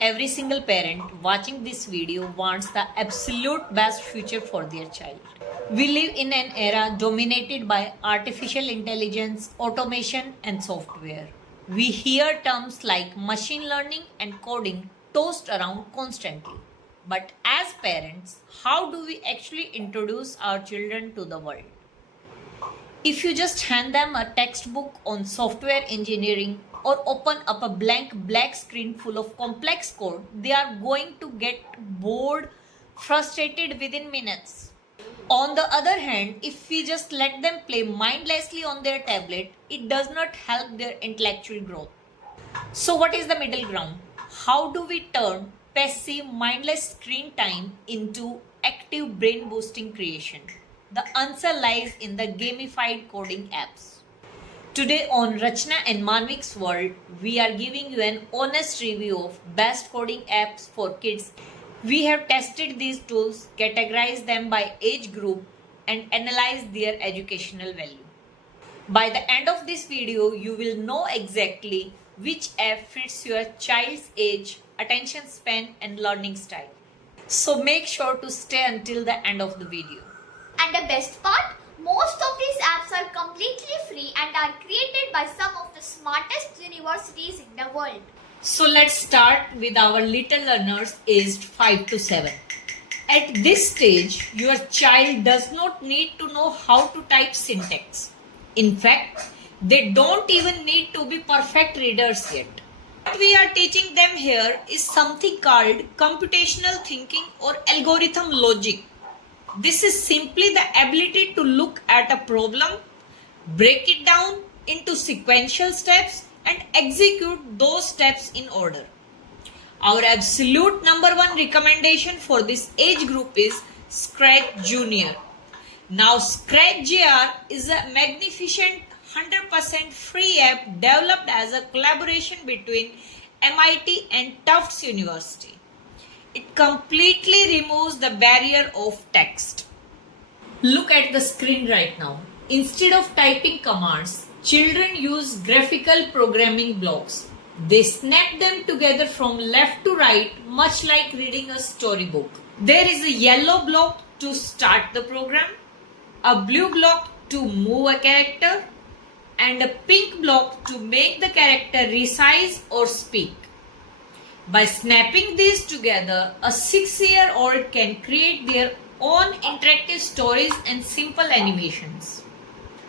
Every single parent watching this video wants the absolute best future for their child. We live in an era dominated by artificial intelligence, automation, and software. We hear terms like machine learning and coding tossed around constantly. But as parents, how do we actually introduce our children to the world? If you just hand them a textbook on software engineering or open up a blank black screen full of complex code, they are going to get bored, frustrated within minutes. On the other hand, if we just let them play mindlessly on their tablet, it does not help their intellectual growth. So, what is the middle ground? How do we turn passive, mindless screen time into active brain boosting creation? The answer lies in the gamified coding apps. Today on Rachna and Manviks world, we are giving you an honest review of best coding apps for kids. We have tested these tools, categorized them by age group, and analyzed their educational value. By the end of this video, you will know exactly which app fits your child's age, attention span, and learning style. So make sure to stay until the end of the video. And the best part, most of these apps are completely free and are created by some of the smartest universities in the world. So let's start with our little learners aged 5 to 7. At this stage, your child does not need to know how to type syntax. In fact, they don't even need to be perfect readers yet. What we are teaching them here is something called computational thinking or algorithm logic. This is simply the ability to look at a problem, break it down into sequential steps, and execute those steps in order. Our absolute number one recommendation for this age group is Scratch Junior. Now, Scratch JR is a magnificent 100% free app developed as a collaboration between MIT and Tufts University. It completely removes the barrier of text. Look at the screen right now. Instead of typing commands, children use graphical programming blocks. They snap them together from left to right, much like reading a storybook. There is a yellow block to start the program, a blue block to move a character, and a pink block to make the character resize or speak. By snapping these together, a 6-year-old can create their own interactive stories and simple animations.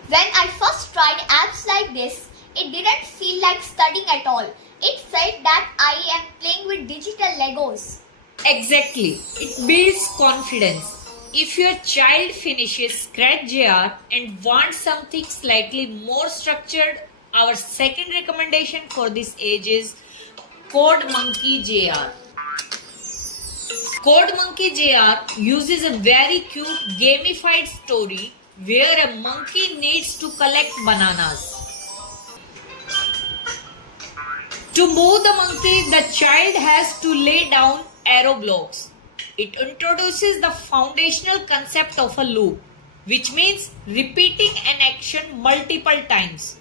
When I first tried apps like this, it didn't feel like studying at all. It felt that I am playing with digital Legos. Exactly. It builds confidence. If your child finishes Scratch JR and wants something slightly more structured, our second recommendation for this age is codemonkey JR. codemonkey JR uses a very cute gamified story where a monkey needs to collect bananas. To move the monkey, the child has to lay down arrow blocks. It introduces the foundational concept of a loop, which means repeating an action multiple times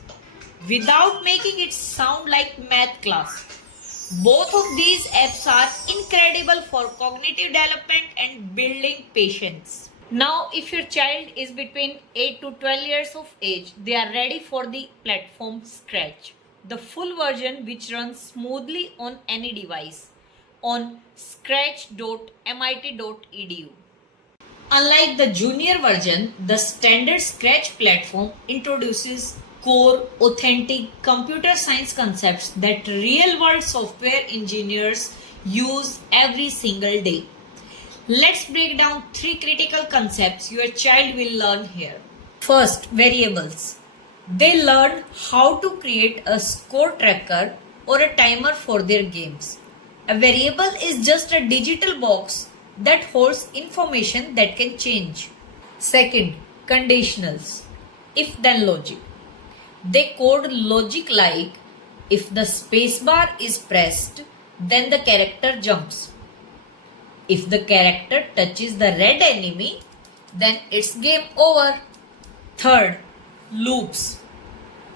without making it sound like math class. Both of these apps are incredible for cognitive development and building patience. Now, if your child is between 8 to 12 years of age, they are ready for the platform Scratch, the full version which runs smoothly on any device on scratch.mit.edu. Unlike the junior version, the standard Scratch platform introduces core, authentic computer science concepts that real-world software engineers use every single day. Let's break down 3 critical concepts your child will learn here. First, variables. They learn how to create a score tracker or a timer for their games. A variable is just a digital box that holds information that can change. Second, conditionals. If-then logic. They code logic like if the spacebar is pressed, then the character jumps. If the character touches the red enemy, then it's game over. Third, loops.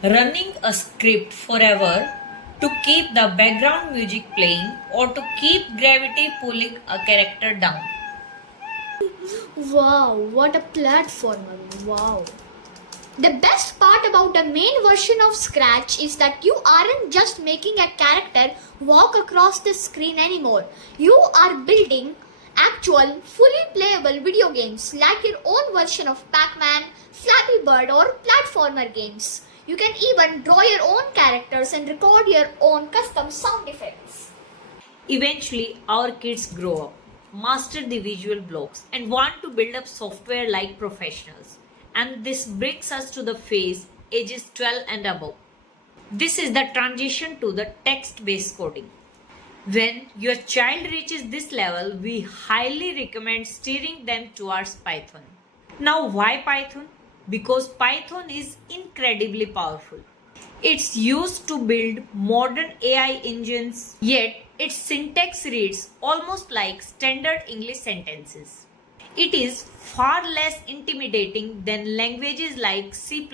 Running a script forever to keep the background music playing, or to keep gravity pulling a character down. Wow, what a platformer! Wow. The best part about the main version of Scratch is that you aren't just making a character walk across the screen anymore. You are building actual, fully playable video games like your own version of Pac-Man, Flappy Bird or platformer games. You can even draw your own characters and record your own custom sound effects. Eventually, our kids grow up, master the visual blocks, and want to build up software like professionals. And this brings us to the phase ages 12 and above. This is the transition to the text-based coding. When your child reaches this level, we highly recommend steering them towards Python. Now, why Python? Because Python is incredibly powerful. It's used to build modern AI engines, yet its syntax reads almost like standard English sentences. It is far less intimidating than languages like C++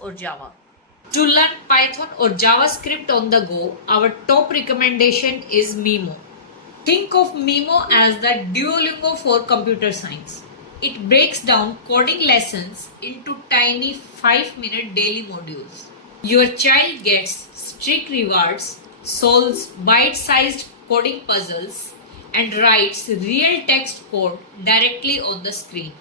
or Java. To learn Python or JavaScript on the go, our top recommendation is Mimo. Think of Mimo as the Duolingo for computer science. It breaks down coding lessons into tiny 5-minute daily modules. Your child gets strict rewards, solves bite-sized coding puzzles, and writes real text code directly on the screen.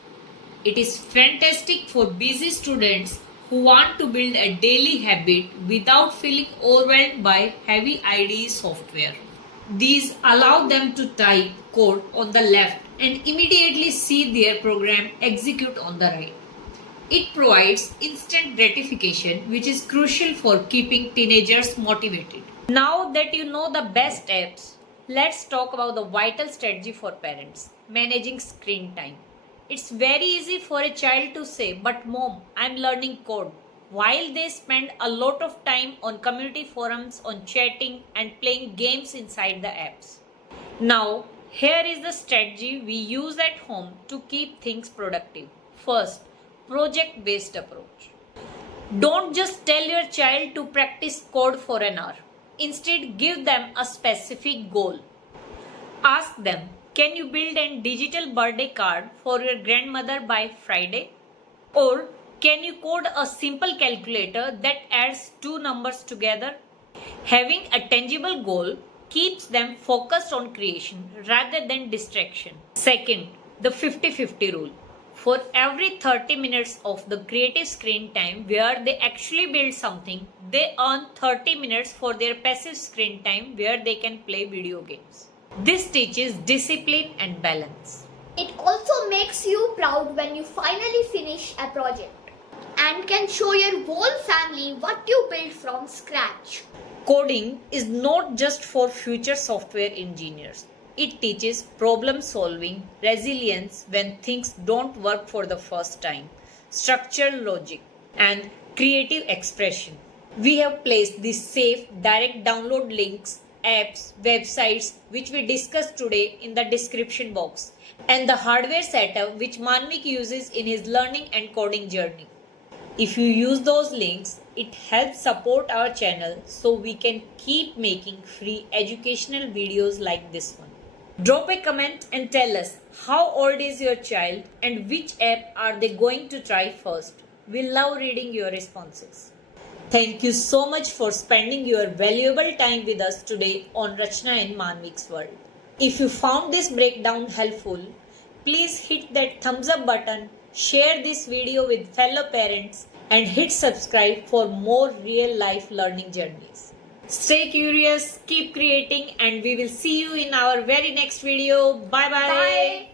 It is fantastic for busy students who want to build a daily habit without feeling overwhelmed by heavy IDE software. These allow them to type code on the left and immediately see their program execute on the right. It provides instant gratification, which is crucial for keeping teenagers motivated. Now that you know the best apps, let's talk about the vital strategy for parents, managing screen time. It's very easy for a child to say, "But mom, I'm learning code," while they spend a lot of time on community forums, on chatting and playing games inside the apps. Now, here is the strategy we use at home to keep things productive. First, project-based approach. Don't just tell your child to practice code for an hour. Instead, give them a specific goal. Ask them, can you build a digital birthday card for your grandmother by Friday? Or can you code a simple calculator that adds two numbers together? Having a tangible goal keeps them focused on creation rather than distraction. Second, the 50-50 rule. For every 30 minutes of the creative screen time where they actually build something, they earn 30 minutes for their passive screen time where they can play video games. This teaches discipline and balance. It also makes you proud when you finally finish a project and can show your whole family what you built from scratch. Coding is not just for future software engineers. It teaches problem solving, resilience when things don't work for the first time, structural logic, and creative expression. We have placed the safe direct download links, apps, websites which we discussed today in the description box, and the hardware setup which Manvik uses in his learning and coding journey. If you use those links, it helps support our channel so we can keep making free educational videos like this one. Drop a comment and tell us how old is your child and which app are they going to try first. We love reading your responses. Thank you so much for spending your valuable time with us today on Rachna and Manvik's World. If you found this breakdown helpful, please hit that thumbs up button, share this video with fellow parents, and hit subscribe for more real life learning journeys. Stay curious, keep creating, and we will see you in our very next video. Bye bye. Bye.